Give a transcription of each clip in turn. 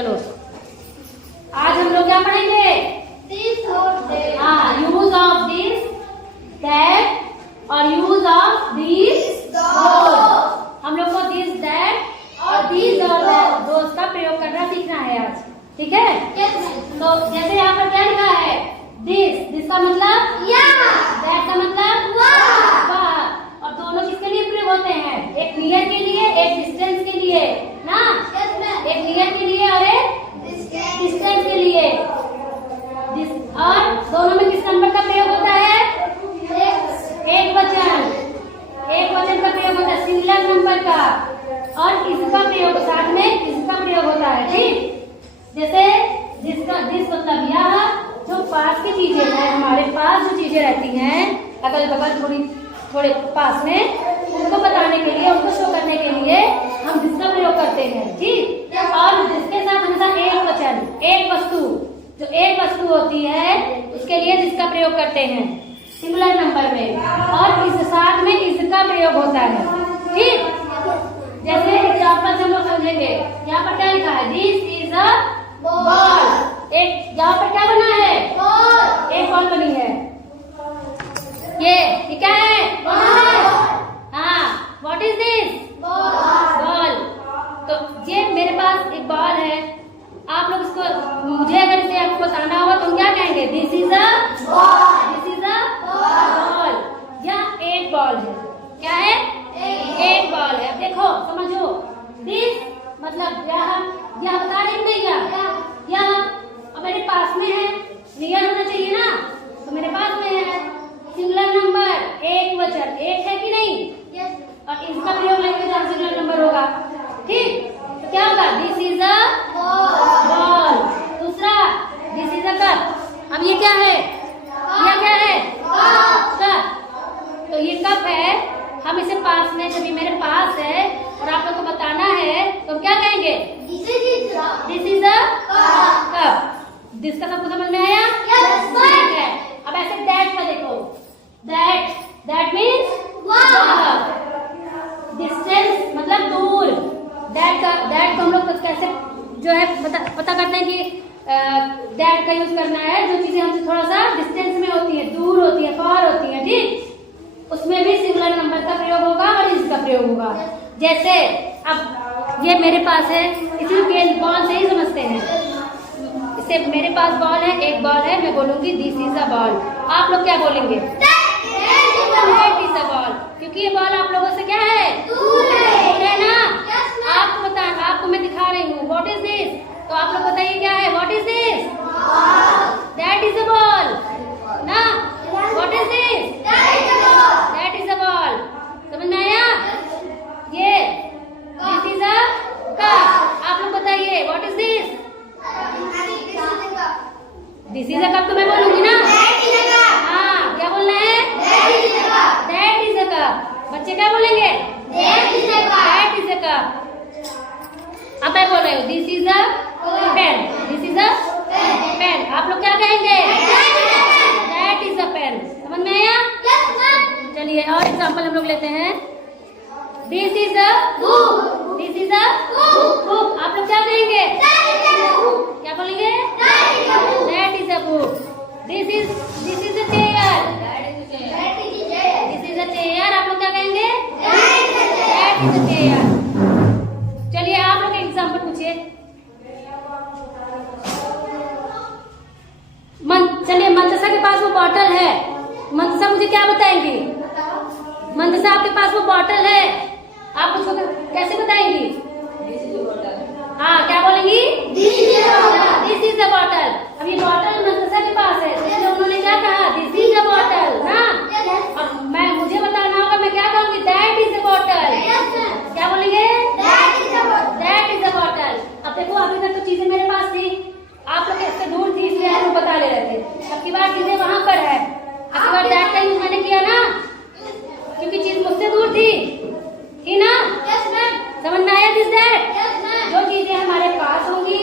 चलो आज हम लोग क्या पढ़ेंगे? हाँ, यूज ऑफ दिस, दैट और यूज ऑफ दिस दोस। हम लोग को दिस, दैट और दिस और दोस का प्रयोग करना सीखना है आज, ठीक है? तो जैसे यहाँ पर क्या लिखा है? दिस का मतलब दैट का मतलब वाह। और दोनों किसके लिए प्रयोग होते हैं? एक नियर के लिए, एक डिस्टेंस के लिए ना। एक नियर के लिए और एक डिस्टेंस के लिए। और दोनों में किस नंबर का प्रयोग होता है? एक वचन का प्रयोग होता है, सिंगुलर नंबर का। और इसका प्रयोग साथ में इसका प्रयोग होता है, ठीक? जैसे दिस मतलब यह जो पास की चीजें हैं, हमारे पास जो चीजें रहती हैं अगल बगल थोड़े पास में, उनको बताने के लिए, उनको शो करने के लिए हम जिसका प्रयोग करते हैं, ठीक? और जिसके साथ हमेशा एक वचन, एक वस्तु, जो एक वस्तु होती है उसके लिए जिसका प्रयोग करते हैं सिंगुलर नंबर में। और इस साथ में इसका प्रयोग होता है, ठीक? जैसे एग्जाम्पल से हम लोग समझेंगे। यहाँ पर क्या लिखा है? This is a ball. एक यहाँ पर क्या बना है? एक बॉल बनी है। ये क्या है? हाँ, व्हाट इज दिस? बॉल। तो ये मेरे पास एक बॉल है। आप लोग इसको, मुझे अगर इसे आपको बताना होगा तो हम क्या कहेंगे? This is a ball. यह एक बॉल है। क्या है? एक बॉल है। देखो समझो, दिस मतलब यह बता रही भैया, यह अब मेरे पास में है, नियर होना चाहिए ना, तो मेरे पास में है। सिंगुलर नंबर, एक वचन, एक है कि नहीं? और इसका प्रयोग लेंगे जब सिंगुलर नंबर होगा, ठीक? तो क्या होगा? This is a ball. दूसरा, दिस इज अ कप। अब ये क्या है? यह क्या है? कप। तो ये कप है, हम इसे पास में, जब ये मेरे पास है और आप लोग को बताना है तो क्या कहेंगे? This is a cup. This का सबको समझ में आया? ठीक है। अब ऐसे दैट का देखो, दैट मीन्स डिस्टेंस मतलब दूर। दैट को हम लोग कैसे जो है पता करते हैं कि दैट का यूज करना है जो चीजें हमसे थोड़ा सा डिस्टेंस में होती है, दूर होती है, फार होती है, ठीक? उसमें भी सिंगुलर नंबर का प्रयोग होगा और इसका प्रयोग होगा। जैसे अब ये मेरे पास है, इसी बॉल से ही समझते हैं। इसे मेरे पास बॉल है, एक बॉल है, मैं बोलूंगी दिस इज अ बॉल। आप लोग क्या बोलेंगे? That is a ball. क्योंकि ये बॉल आप लोगों से क्या है? दूर है ना। आपको मैं दिखा रही हूँ व्हाट इज दिस, तो आप लोग बताइए क्या है? What is this? That is a ball ना। What is this? That is a ball. समझ में आया? ये दिस इज अ कप। आप लोग बताइए what is this? This is a cup तो मैं बोलूंगी ना। हाँ, क्या बोलना है? That is a cup. बच्चे क्या बोलेंगे? That is a cup. अब मैं बोल रही हूँ this is a pen. This is a pen. आप लोग क्या कहेंगे? That is a pen. समझ में आया? चलिए और एग्जाम्पल हम लोग लेते हैं। This is a book. This is a book. आप लोग क्या कहेंगे? क्या बोलेंगे? That is a book. This is a chair. This is a chair. आप लोग क्या कहेंगे? That is a chair. चलिए आप लोग एग्जाम्पल पूछिए। चलिए मंतसा के पास वो बॉटल है। मंतसा मुझे क्या बताएंगी? मंतसा आपके पास वो बॉटल है, आप उसको कैसे बताएंगी? हाँ, क्या बोलेंगी? This is a bottle. अब ये बॉटल मंतसा के पास है, इसलिए उन्होंने क्या कहा? दिस इज अ बॉटल ना। और मुझे बताना होगा, मैं क्या कहूँगी? That is a bottle. क्या बोलेंगे? That is a bottle. अब देखो अभी तक तो चीजें मेरे पास थी, आप लोग इससे दूर थी, इसलिए हम बता ले रहे थे। अब की बार चीजें वहां पर है, अब की बार दैट का यूज मैंने किया ना, क्योंकि चीज मुझसे दूर थी ना। समझ में आया? This that. जो चीजें हमारे पास होंगी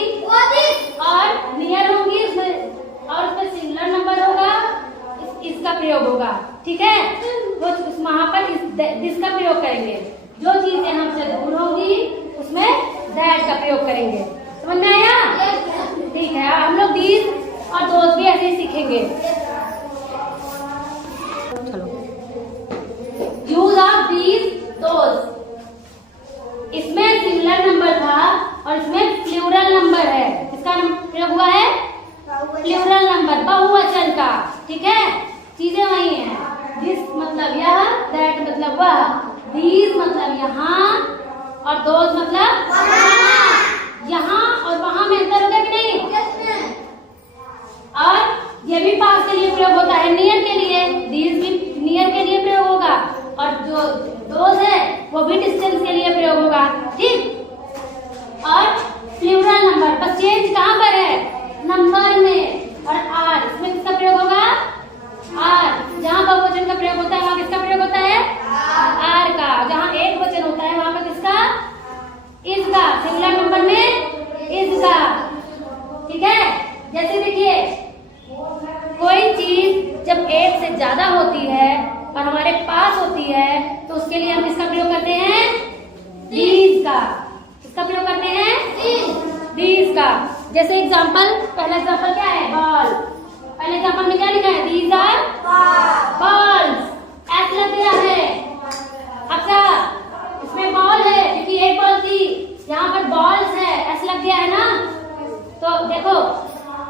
और नियर होंगी, उसमें सिंगुलर नंबर होगा, इसका प्रयोग होगा, ठीक है? वो वहां पर दिस का प्रयोग करेंगे। जो चीजें हमसे दूर होंगी उसमें दैट का प्रयोग करेंगे। समझ में आया? लिखेंगे। चलो, यूज ऑफ दीज दोज। इसमें सिंगुलर नंबर था और इसमें प्लूरल नंबर है। इसका प्रयोग हुआ है प्लूरल नंबर, बहुवचन का। ठीक है, चीजें वही हैं। दिस मतलब यह, दैट मतलब वह, दीज मतलब यहाँ और दोज मतलब वहाँ। यहाँ और वहाँ में अंतर होगा कि नहीं? और ये भी पास के लिए प्रयोग होता है, नियर के लिए। दीज भी नियर के लिए प्रयोग होगा और जो दोज है वो भी डिस्टेंस के लिए प्रयोग होगा। ठीक, और प्लूरल नंबर बस चेंज कहाँ पर है? नंबर में। और आर, इसमें किसका प्रयोग होगा? आर। जहाँ बहुवचन का प्रयोग होता है वहाँ किसका प्रयोग होता है? आर का। जहाँ एक वचन होता है वहाँ पर किसका? इज का। सिंगुलर नंबर में इज का। ठीक है, जैसे देखिए, कोई चीज जब एक से ज्यादा होती है और हमारे पास होती है तो उसके लिए हम किसका प्रयोग करते हैं? दीज का। किसका प्रयोग करते हैं? दीज का। जैसे एग्जाम्पल, पहला एग्जाम्पल क्या है? बॉल। पहले एग्जाम्पल में क्या लिखा है? These are balls. एस लग गया है। अच्छा, इसमें बॉल है क्योंकि एक बॉल थी, यहाँ पर बॉल्स है, एस लग गया है ना। तो देखो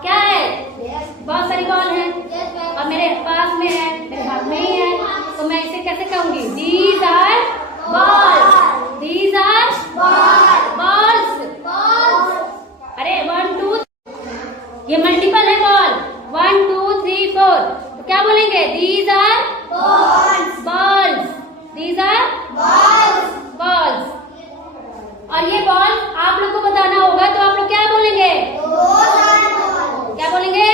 क्या है, बहुत सारी बॉल है और मेरे पास में है, मेरे हाथ में ही है, तो मैं इसे कैसे कहूंगी? These are balls. These are balls. अरे 1 2, ये मल्टीपल है बॉल, 1 2 3 4, तो क्या बोलेंगे? These are balls. These are balls. और ये बॉल आप लोग को बताना होगा तो आप लोग क्या बोलेंगे? क्या बोलेंगे?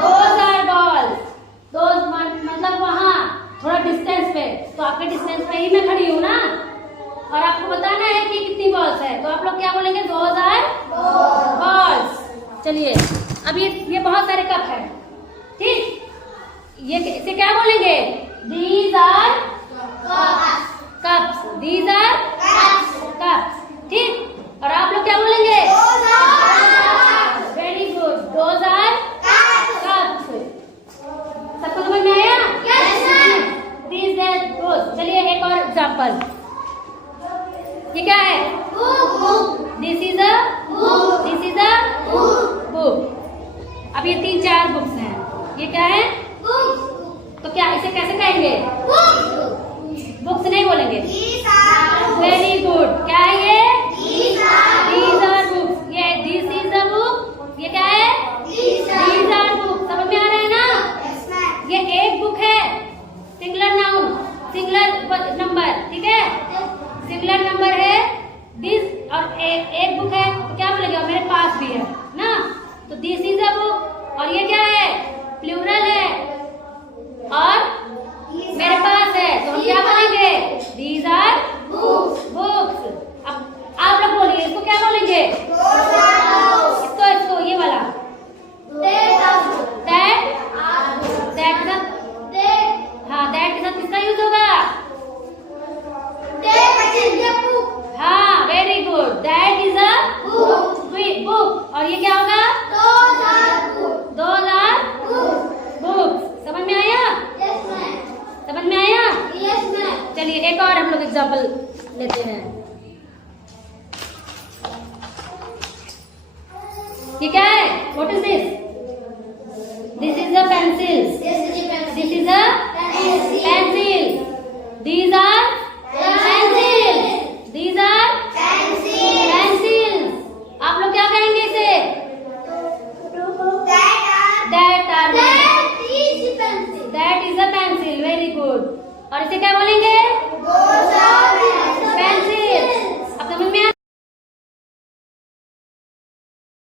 Those are balls. दोज मतलब वहाँ थोड़ा डिस्टेंस पे, तो आपके डिस्टेंस पे ही मैं खड़ी हूँ ना, और आपको बताना है कि कितनी बॉल्स है, तो आप लोग क्या बोलेंगे? Those are balls. चलिए, अब ये बहुत सारे कप है। ठीक, ये इसे क्या बोलेंगे? These are cups. These are cups. ठीक, और आप लोग क्या बोलेंगे? Very good, those are cups. सबको समझ में आया? These are those. चलिए एक और एग्जाम्पल, ये क्या है? This is a book. This is a book. अब ये 3 4 बुक्स हैं, ये क्या है? तो क्या इसे कैसे कहेंगे? बुक्स नहीं बोलेंगे। वेरी गुड, क्या है ये? These are books. ये दिस इज अ बुक, ये क्या है? These are books. समझ में आ रहा है ना? ये एक बुक है, सिंगुलर नाउन, सिंगुलर नंबर। ठीक है, सिंगुलर नंबर है दिस, और एक बुक है तो क्या बोलेंगे? और मेरे पास भी है ना, तो दिस इज अ बुक। और ये क्या है? प्लूरल है और मेरे पास है, तो हम क्या बोलेंगे? These are books. अब आप लोग बोलिए, इसको क्या बोलेंगे? इसको ये वाला दैट। हाँ, दैट के साथ किसका यूज होगा? हाँ, very good, that is a book. और ये क्या होगा? Those are books. समझ में आया? समझ में आया? चलिए एक और हम लोग एग्जाम्पल लेते हैं। ये क्या है? What is this? This is a pencil. This is a pencil. These are pencil. These are pencil. आप लोग क्या कहेंगे इसे? That is a pencil. Very good. और इसे क्या बोलेंगे?